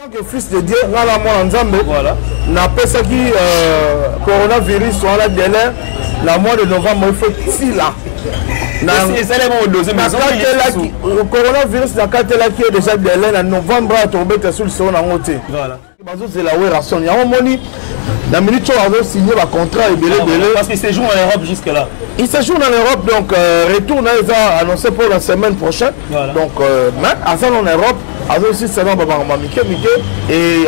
tant que fils de Dieu, voilà. N'a pas ça qui coronavirus sur la délai, la mois de novembre, il faut si là. Le coronavirus n'a qu'à là qui est déjà délai, en novembre, à tomber sur le son en côté. Voilà. C'est la Werason. Il y a un moment, la minute où on a signé le contrat, parce qu'il séjourne en Europe jusque-là. Il séjourne en Europe, donc retour, on a annoncé pour la semaine prochaine. Voilà. Donc, à ça en Europe, aussi c'est et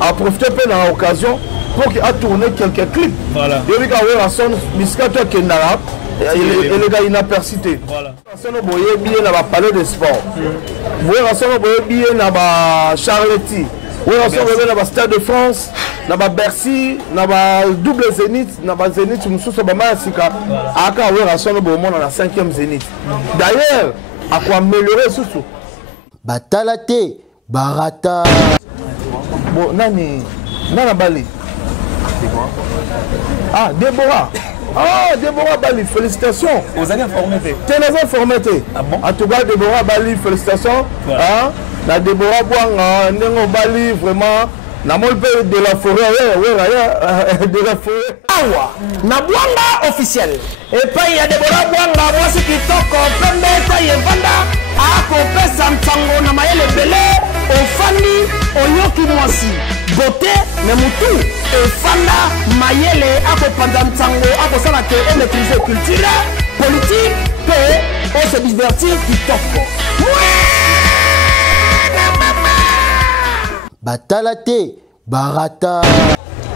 a profité peu dans l'occasion pour qu'il a tourné quelques clips. Voilà. Il y a Werason, Miskato Kendara, et les gars inapercité. Voilà. Il y a palais de sport. Werason, il y a Charletti. Oui, on se retrouve dans le Stade de France, dans le Bercy, dans le double Zénith, dans le Zénith, nous sommes dans la 5e Zénith. D'ailleurs, à quoi améliorer ce tout? Batalate, Barata. Bon, Nani Bali. Ah, Déborah. Ah, Déborah Bali, félicitations. Vous allez informer. Tu es informé. Ah bon? En tout cas, Déborah Bali, félicitations. Voilà. Hein? La Déborah Bouanga, Nengo Bali, vraiment, na molpe de la forêt, de la forêt. Awa, na Bouanga officiel. Et puis il y a Déborah Bouanga, moi c'est qui toque, Pembe, Taye Vanda, Ako Pesa Mtango, na Maye le Belé, Ofani, Oyoki Mwasi, Bote, Nemutu, et Fanda, Mayele, Ako Panda Mtango, Ako Salake, et maîtriser culture, politique, paix, on se divertir, qui toque. Batalate, Barata.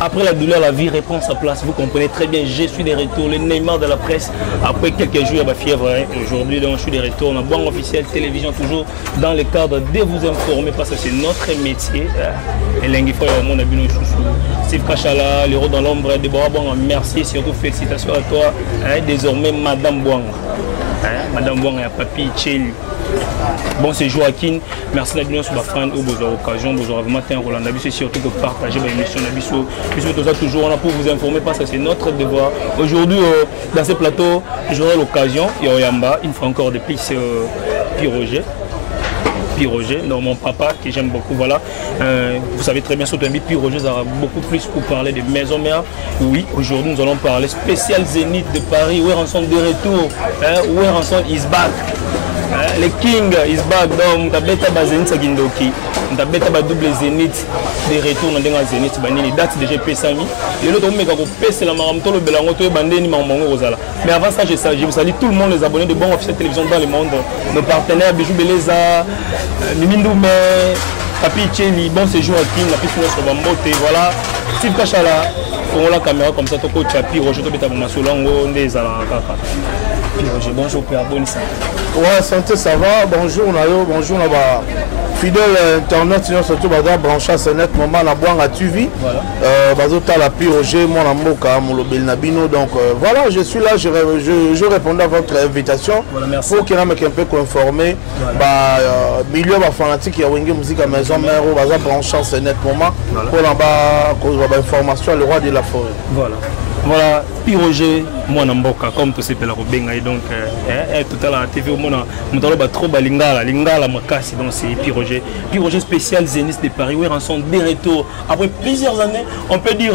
Après la douleur, la vie reprend sa place. Vous comprenez très bien, je suis de retour, le Neymar de la presse. Après quelques jours, il y a fièvre. Aujourd'hui, donc, je suis de retour. On a Bouanga officiel, télévision, toujours dans le cadre de vous informer parce que c'est notre métier. Et l'Enguifo, on a vu nos chouchous. Steve Kachala, l'héros dans l'ombre, Déborah Bouanga, merci et surtout félicitations à toi. Désormais, Madame Bouanga. Madame Bouanga, Papi Tcheli. Bon séjour à Kin, merci Nabino sur la fin où vous avez l'occasion, vous aurez matin Roland Nabiso, surtout que partager l'émission Nabiso. Puisque tout ça toujours on a pour vous informer parce que c'est notre devoir. Aujourd'hui dans ce plateau, j'aurai l'occasion, il y a Oyamba, une fois encore depuis Piroger, donc mon papa que j'aime beaucoup, voilà. Vous savez très bien sur Twembi, Piroger aura beaucoup plus pour parler de maison mère. Oui, aujourd'hui nous allons parler spécial Zénith de Paris, Werason de retour, Werason is back. Le King is back, donc Tabeta Zénith Sagindoki, Tabeta double Zénith, des retours dans le Zénith, les dates déjà Pessami. Et l'autre, on met la Maramto, le Belangoto et Bandeni Mamango Rosala. Mais avant ça, je vous salue tout le monde, les abonnés de Bouanga officiel télévision dans le monde, nos partenaires Bijou Beleza, Mimindoume, Papi Tcheli, bon séjour à King, la piscine sur Bambote, voilà. Steve Kachala, on la caméra comme ça, Toko Chapi, Roger Tobeta Masolango, Ndezala Kaka. Bonjour Père, bonne santé. Ouais, santé, ça va. Bonjour Nayo, bonjour là-bas. Fidèle internet, surtout Bada branché à Senet, maman la boire à Tuvi. Voilà. Bazota la Piroger, mon amour, Moulobel Nabino. Donc voilà, je suis là, je répondais à votre invitation. Voilà, merci. Pour qu'il y ait un peu informé. Voilà. Milieu fanatique, il y a une musique à maison mère, Baza branché à Senet, maman. Voilà. Pour là-bas, information, le roi de la forêt. Voilà. Voilà, Piroger, moi Namboka, comme tout c'est la Robenga, et donc tout à la TV, on a trop Lingala Makasi, donc c'est Piroger. Piroger spécial Zénith de Paris, Werason des retours. Après plusieurs années, on peut dire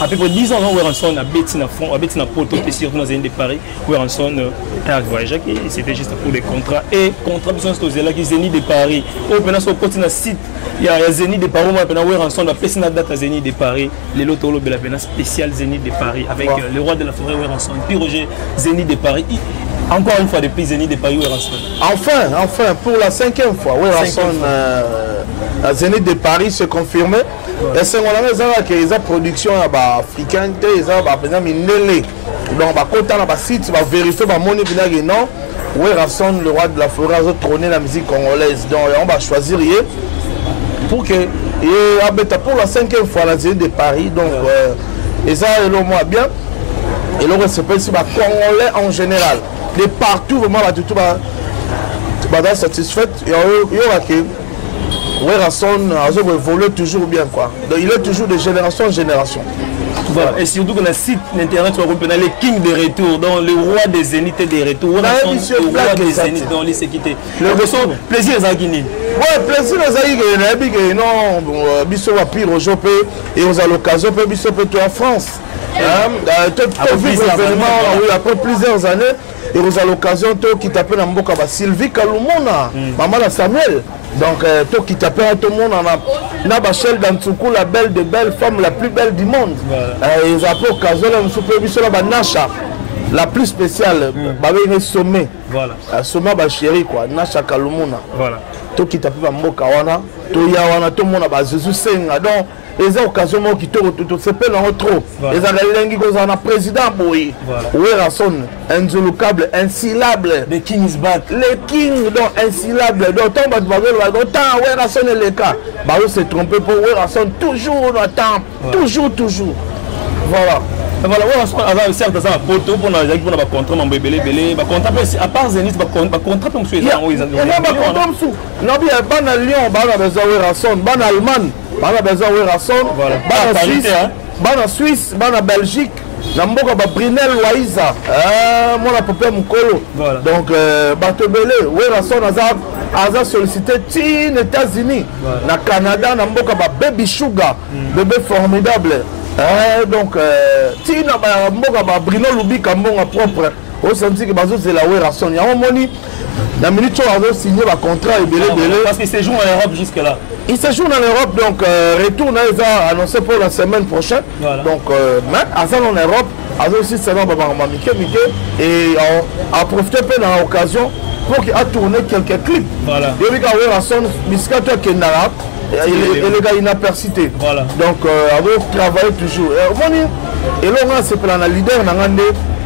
à peu près 10 ans, Werason a Bettina Fond, a Bettina Poto, et surtout dans Zénith de Paris, Werason a voyagé, c'était juste pour des contrats. Et contrat, c'est là qui Zénith de Paris. Au Pénas, au côté site, il y a Zénith de Paris, Werason a Pessina date à Zénith de Paris, les lotos, le spécial Zénith de Paris. Avec le roi de la forêt Werason, Piroger, Zénith de Paris. Encore une fois depuis Zénith de Paris, Werason. Enfin, pour la 5e fois, Werason, Zénith de Paris se confirmé. Et c'est la production africaine, par exemple, donc, quand on a site, on va vérifier, on va vérifier, non, Werason, le roi de la forêt, a trôné la musique congolaise. Donc, on va choisir pour que, pour la 5e fois, la Zénith de Paris, donc, et ça, est le moins bien. Et le reste, c'est pas Congolais en général. De partout, vraiment, tout va satisfait. Il y aura que Werason a évolué toujours bien, quoi. Donc, il est toujours de génération en génération. Voilà. Et surtout que le site internet soit compris les kings de retour, donc le roi des zéniths des retours. Le roi des zéniths dans les sécurités. Le plaisir est à Guinée. Ouais, plaisir les non, biso va pire au Jopé et aux l'occasion peut biso peut en France. Après plusieurs années et aux l'occasion to qui t'appelle en boka Sylvie Kalumona, maman la Samuel. Donc to qui t'appelle tout le monde na Bachel Dantsuku, la belle de belles femmes, la plus belle du monde. Ils appellent occasion là monsieur biso la Nasha. La plus spéciale, il sommet. Voilà. Sommet chéri quoi, Nasha Kalumuna. Voilà. Tout qui t'appelle Mboka wana, to ya wana tout le monde a Jésus Senga. Donc les occasions qui te se pèlent en trop. Les Agalengis qui sont président boy. Oui, Rasson, injouable, insyllable. The king is back. Les kings donc insyllable. Donc tant autant ouais Rasson est le cas. Bah on s'est trompé pour ouais Rasson toujours dans temps, toujours. Voilà. Voilà, on a certes ça poto pour na pour na contrat mon bébé contrat à part Zenith contrat comme celui là ils ont contrat sous non bien ban Lyon ban besoin de Rasson ban Allemagne ban besoin de Rasson ban Suisse ban Belgique na mboka ba Brunel Waiza moi la papa mukolo donc bato belé we Rasson aza sollicité tin États-Unis na Canada na mboka ba Baby Sugar bébé formidable. Donc, Tina Bruno Lubika Mbonga propre, au senti que Bazo c'est la Werrason. Il y a un moment, la minute où on a signé le contrat et belé. Parce qu'il séjourne en Europe jusque-là. Il séjourne en Europe, donc retour, il a annoncé pour la semaine prochaine. Voilà. Donc, Azan en Europe, Azan aussi c'est là, et a profité peu dans l'occasion pour qu'il a tourné quelques clips. Voilà. Il y a Werrason, Miskato Kendara. Et les gars inapercité. Voilà. Donc, avec travailler toujours. Et là, c'est pour la leader,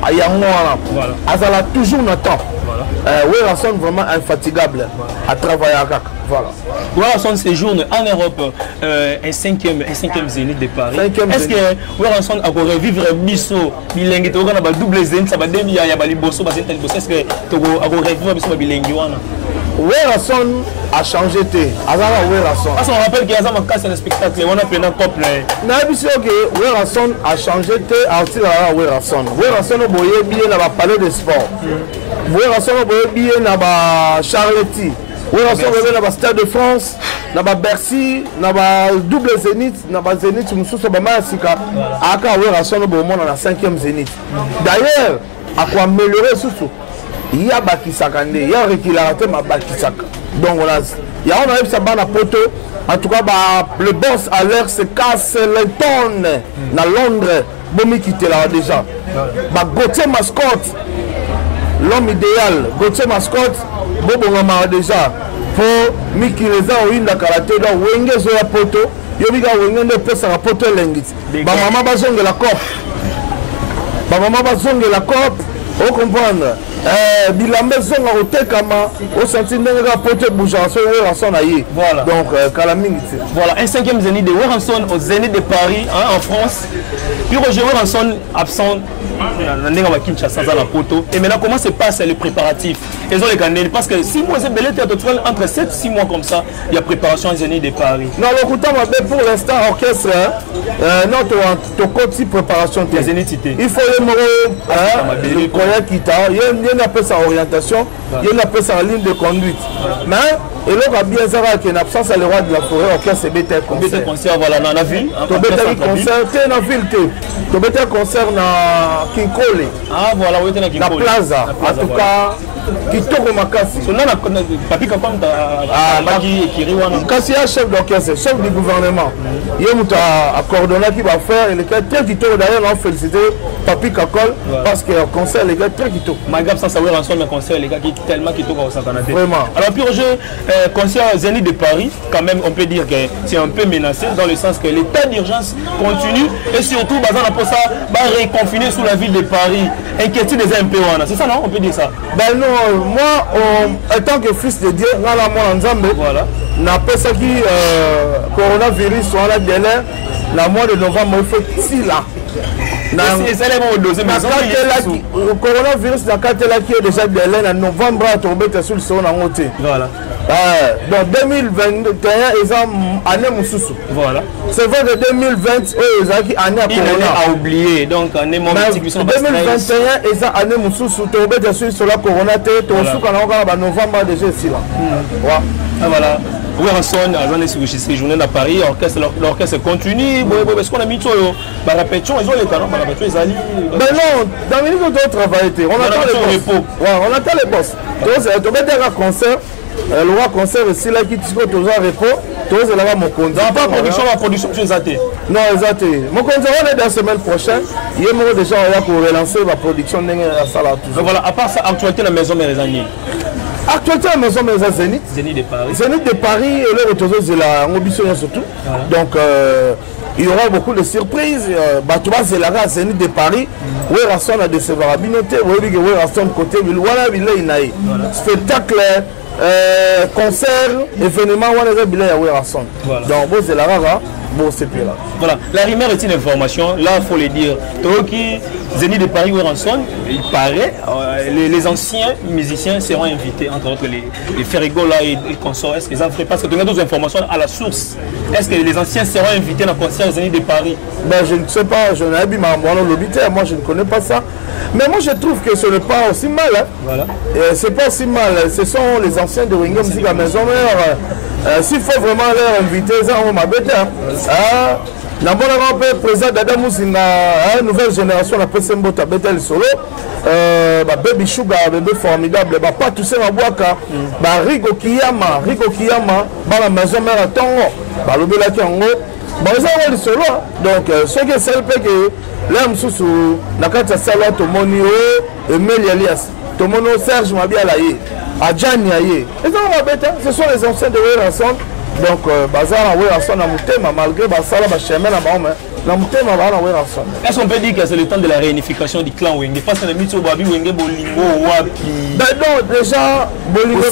à Yangoana. Voilà. Azala toujours n'attend. Voilà. Oui, la sonne vraiment infatigable à travailler à Gak. Voilà. Voilà son séjour en Europe, un cinquième Zénith de Paris. Est-ce que voilà son a revivre biso bilingue to na ba double Zénith ça va demi ya ba liboso ba Zénith liboso est-ce que to a revivre biso ba bilingue wana? Werrason a changé té. Azala Werrason. Parce qu'on rappelle qu'il y a un casse de spectacle, on a pris un couple. N'abusez que Werrason a changé té à Werrason. Werrason a boyé bien dans le palais de sport. Werrason a boyé bien dans le Charletti. Werrason a boyé dans le Stade de France, dans le Bercy, dans le double Zénith, dans le Zénith, nous sommes dans Massika. Aka Werrason a boyé dans la 5e Zénith. D'ailleurs, à quoi améliorer surtout. Il y a Bakisaka, il y a régularité ma Bakisaka. Donc voilà, il y a un ça na poto. En tout cas, le boss à l'air se casse les tonnes dans Londres. Bomi qui était là déjà. Gauthier Mascotte, l'homme idéal. Gauthier Mascotte, Bobo Ngama déjà. Pour Miki Reza ou Inda Karaté, donc Wenge Zoya poto. Yobiga Wenge ne peut sa poto lengit. Maman bazong de la COP. Maman bazong de la COP. Vous comprenez? Bilambe zonga otekama au senti ndenge pote boujanso Werrason aye. Voilà. Donc Kalaming. Voilà, un 5e Zénith de Werrason au Zénith de Paris en France. Puis Roger Werrason absent ndenge Kinshasa dans la poto. Et maintenant comment se passe les préparatifs? Ils ont les candidats parce que 6 mois c'est belé total entre 7 6 mois comme ça, il y a préparation au Zénith de Paris. Non, le coup pour l'instant orchestre notre côté préparation des Zénith. Il faut le croyant qui t'a il a fait sa orientation, il a fait sa ligne de conduite. Mais il a bien savoir qu'il y a une absence à le roi de la forêt, auquel c'est BT concert. Concert, voilà, dans la ville. Tu BT concert, tu es dans la ville. Tu BT concert dans Kinkole. Ah, voilà, oui, tu es dans Kinkole. La plaza. En tout cas, Kitoko Makasi. C'est là, papi, quand tu as écrit, Kasi est chef d'orchestre, chef du gouvernement. Il y a un coordonnateur qui va faire, il est très kitoko. D'ailleurs, on a félicité Papi Kakol parce que le concert, les gars, très kitoko. Magab sans savoir ensemble le concert, les gars, qui est tellement kitoko au Santanate. Vraiment. Alors, puis, Roger, concert Zénith de Paris, quand même, on peut dire que c'est un peu menacé dans le sens que l'état d'urgence continue et surtout, Bazan a ça, va réconfiner sous la ville de Paris. Inquiétude des MP. C'est ça, non? On peut dire ça? Ben non, moi, en tant que fils de Dieu, dans la mort en Zambé, n'a pas ça qui coronavirus soit là délai, la mois de novembre, il fait si là. Le coronavirus n'a qu'à là qui est déjà délai en novembre à tomber sur le sol en côté. Voilà. Donc 2021 ils ont année Moussoussou. Voilà. C'est vrai que 2020 ils ont année à corona a oublié donc année 2021 ils ont année Moussoussou tombé sur la corona té to sou kana novembre déjà ici là. Voilà. Ranson, c'est journée à Paris, l'orchestre continue. Est-ce qu'on a mis la répétition? Ils ont les talents, la répétition, ils allient. Ben non, dans les minutes de travail, on attend les boss. On attend les boss. Tu vas dire un concert, le roi concert ici, là, qui te toujours repos, tu vas là, mon compte. Non, pas production, tu es athée. Non, exact. Mon compte, on est dans la semaine prochaine. Il y a déjà pour relancer la production de la salle. Voilà, à part ça, actualité de la maison Mérezani. Actualité à la maison Méreza Zénith. Zénith de Paris. Zénith de Paris et le retour de la ambition surtout. Donc, il y aura beaucoup de surprises. Batouba Zelara, Zénith de Paris. Oui, Rasson a décevoir à Binoté. Oui, Rasson côté. Voilà, il est spectacle. Concert, événement, donc vous êtes là, bon c'est plus là. Voilà, la rumeur est une information, là il faut le dire. Toki, Zénith de Paris, Ranson, il paraît, les anciens musiciens seront invités, entre autres les Ferrigo là et consorts. Est-ce qu'ils en feraient? Parce que tu as d'autres informations à la source. Est-ce que les anciens seront invités dans le concert Zénith de Paris? Ben, je ne sais pas, je n'ai pas moi je ne connais pas ça. Mais moi je trouve que ce n'est pas aussi mal. Hein. Voilà. C'est pas aussi mal. Ce sont les anciens de Ringom Musique à Maison Mère. S'il faut vraiment leur inviter, ça on m'a bêté. D'abord, président d'Adam Moussina, nouvelle génération, la précédente Bota Betel Solo, Baby Sugar, bébé formidable, pas tout ça en boaka, Rigo Kiyama, la maison mère à Tongo, le Belaki en haut, ils ont le solo. Donc, ce qui est celle que l'homme sous la carte Salo, Tomoni, Emile Elias, Tomono, Serge Mabialaye, Adjani Aye. Ils ont bêté, ce sont les anciens de Ranson. Donc, bazar à Ranson à Moutema, malgré Basala, Bachemen à Bahome, la Moutema à Ranson. Est-ce qu'on peut dire que c'est le temps de la réunification du clan Wenge? Parce que les mythes Babi Wenge Bolingo, Wapi. Ben non, déjà, Bolingo,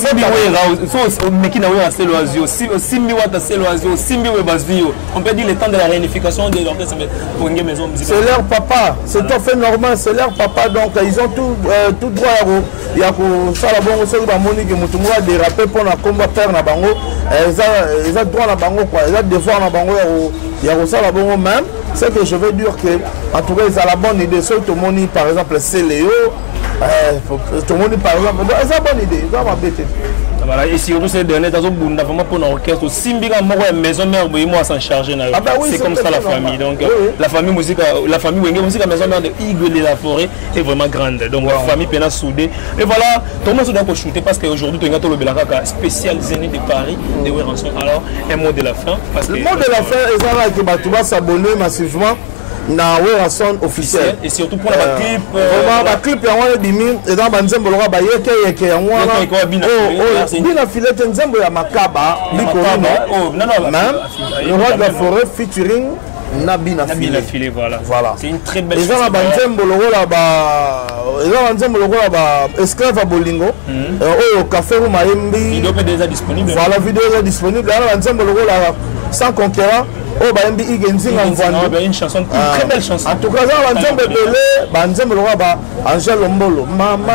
on peut dire le temps de la réunification de l'orchestre Wenge Maison Musicale. C'est leur papa, c'est tout à fait normal, c'est leur papa, donc ils ont tout droit à vous. Il y a que ça, la bonne chose, Monique, Moutoumoua, déraper pour la combat père na bango. Ils ont droit à bango, quoi. Ils ont devoir à bango, il y a ça, la bonne même. C'est que je veux dire que, en tout cas, ils ont la bonne idée. Sur tout le monde, par exemple, c'est Léo. Tout le monde, par exemple, ils ont la bonne idée, ils ont ma bête. Voilà, et surtout ces derniers, vraiment pour l'orchestre, Simbiga maison mère, moi s'en charger. C'est comme ça la famille. Donc la famille musique, la famille Wenge musique à maison mère de Igwe de la Forêt est vraiment grande. Donc la famille pénale soudée. Et voilà, tout le monde se doit shooter parce qu'aujourd'hui tu as le Belaka spécial Zénith de Paris de Ranson. Alors un mot de la fin. Le mot de la fin, c'est que tu vas s'abonner massivement. Na Ranson officiel et surtout pour la clip la clip ya wana bimi eza banzembo loka ba yeke ya wana bina filete nzembo ya makaba likorino même le roi de la forêt featuring Nabina Filé. Voilà. C'est une très belle chose. Ils ont banzembo lokola ba esclave à Bolingo au café ou Maembi. Vidéo est déjà disponible. Voilà, vidéo est disponible. Là banzembo lokola sans conquérant. Oh, Baembi Igenzinga une chanson, une très belle chanson. En tout cas, Banzembe le roi, Angèle Lombolo. Mama,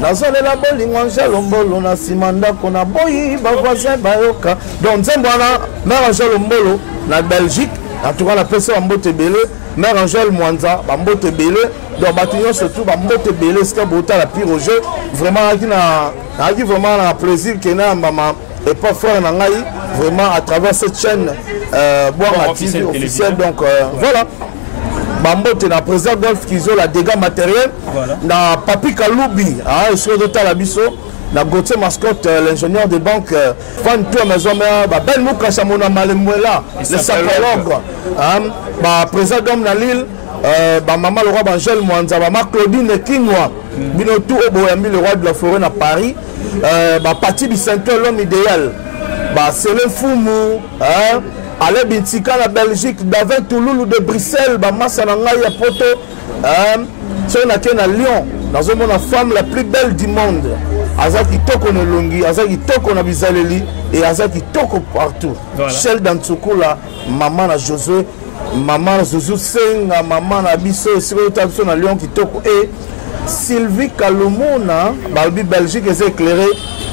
Nazole la bolingo, Angèle Lombolo, na Simanda, Kona Boyi, Bavoisin, Bayoka. Donc, Zembwana, Mère Angèle Lombolo, na Belgique, en tout cas, la personne en Bote Belé, Mère Angèle Mwanza, Bambote Belé, donc, Bâtillon surtout, Bambote Belé, ce qu'il y a la pire au jeu. Vraiment, il y a vraiment un plaisir qu'il y a maman. Et pas frère Nangaï, vraiment à travers cette chaîne officielle. Donc voilà. Bambo, tu as président Golf qui ont la dégâts matériels. Na Papi Kaloubi, sur le Talabiso, na Gauthier Mascotte, l'ingénieur de banque, Van Tour Maison Mère, Ben Mouka Chamona Malemouela, le sapologue, président d'homme na Lille, Maman le roi Angèle Mwanza, Claudine Kinwa, Binotou Oboyambi, le roi de la forêt à Paris. Parti du Saint-Ouen, l'homme idéal. Célé Foumou, Alain Bintika, la Belgique, David Touloulou de Bruxelles, Massa Nangaï à Poto. Si on a à Lyon, dans un monde la femme la plus belle du monde. Azaki Toko Nelongi, Azaki Toko Nabizaleli et Azaki Toko partout. Shell Dantsoukoula, maman à Josué, maman à Zouzou Senga, maman à Bisso, et si on a Lyon qui Toko et. Sylvie Kaloumona, Balbi Belgique est éclairé.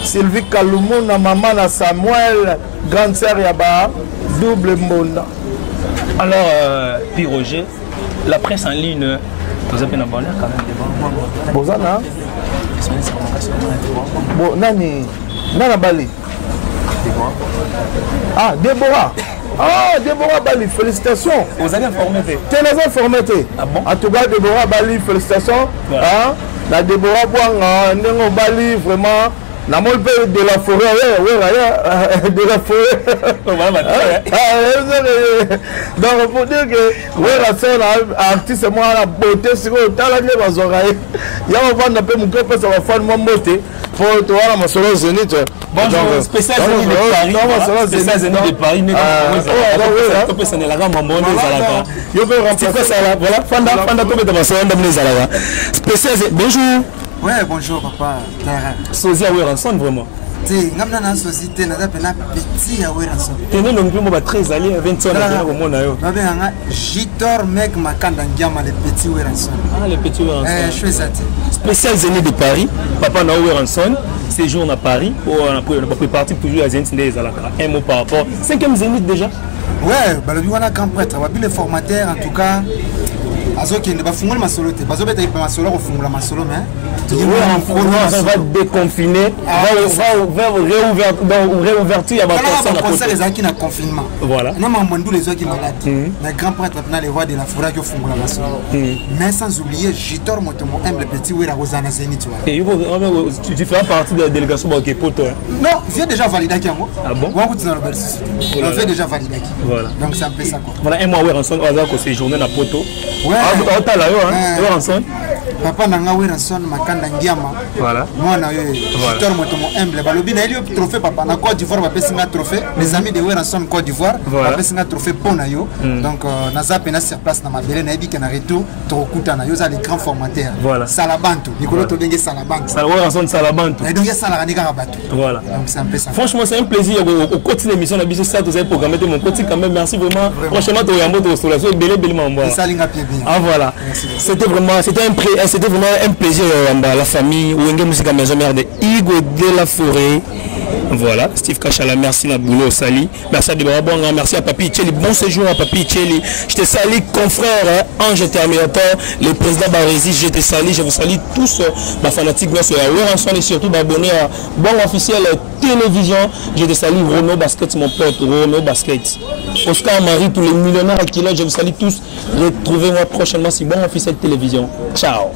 Sylvie Kaloumona, maman à Samuel, grande sœur Yaba, double monde. Alors, puis Roger, la presse en ligne, vous avez un bonheur quand même devant moi. Bozana? Bon, Nani, Nana Bali. Déborah. Ah, Déborah. Ah, Déborah Bali, félicitations. Vous allez informer. Tu es informé. Ah bon? En tout cas, Déborah Bali, félicitations. Voilà. Hein? La Déborah Bouanga, Nengo Bali, vraiment. La molle de la forêt, de la forêt. Donc, pour dire que la scène artiste, moi, la beauté, c'est que tu as la oreilles. Il y a un vent de peu, mon cœur, ça va faire une beauté. Pour toi, ma soeur Zénith. Bonjour, spécial Zénith de Paris. Spécial Zénith de Paris. Bonjour. Ouais, bonjour papa. Sosia Weranson vraiment. Tu ngamna na société na pena petit ya Weranson. Tene non plus moi très allié 20 ans na ko mona yo. Ba nga Jitor mec makanda ngiama le petit Weranson. Ah le petit Weranson. Je fais ça. Spécial Zénith de Paris. Papa na Weranson. Séjour à Paris. On a préparé toujours à Zénith des Alaka. Un mot par rapport. 5e Zénith déjà. Ouais, bah le wana grand prêtre, va bien le formateur en tout cas. Azoki ne va fungula masolo te. Bazo beta ipa masolo ko fungula masolo mais on va déconfiner, va réouverture à ma concert les acquis na confinement. Voilà. Non mandou les qui malades. Mais grand prêtre na les voix de la forêt que fungula masolo. Mais sans oublier Jitor Motomo aime le petit Wera Rosana Zénith. Et tu feras partie de la délégation de Poto. Non, j'ai déjà validé qui moi. Ah bon? On fait déjà validé qui. Voilà. Donc c'est un peu ça quoi. Voilà un mois Weranson au hasard que c'est journée na Poto. Ouais. Weranson. Papa nanga Weranson makanda ngiama. Voilà. Moi na yo Jitor Motomo humble balobi na elio trophée papa na Côte d'Ivoire ba pesinga trophée. Les amis de Weranson Côte d'Ivoire ba pesinga trophée pour na yo. Donc na zape na sur place na mabele na ebi na retour trokuta na yo za les grands formateurs. Voilà. Salabantu, Nicolo to benge Salabantu. Weranson Salabantu. Et donc ya sala nika rabatu. Voilà. Donc c'est un peu ça. Franchement, c'est un plaisir au côté de l'émission la biso ça vous avez programmé mon côté quand même merci vraiment. Franchement to yambo to solo so belé mambo. Ah voilà. C'était vraiment un plaisir la famille Wenge Musique Maison Mère de Igo de la Forêt. Voilà, Steve Kachala, merci Naboulou Sali, merci à Déborah Bonga, merci à Papi Tcheli, bon séjour à Papi Tcheli. Je te salue, confrère, Ange Terminator, le président Barési, je te salue, je vous salue tous, ma fanatique, merci à Weranson et surtout d'abonner à Bon Officiel Télévision. Je te salue, Romeo Basket, mon pote, Romeo Basket. Oscar Marie, tous les millionnaires à Kilo, je vous salue tous. Retrouvez-moi prochainement sur Bon Officiel Télévision. Ciao.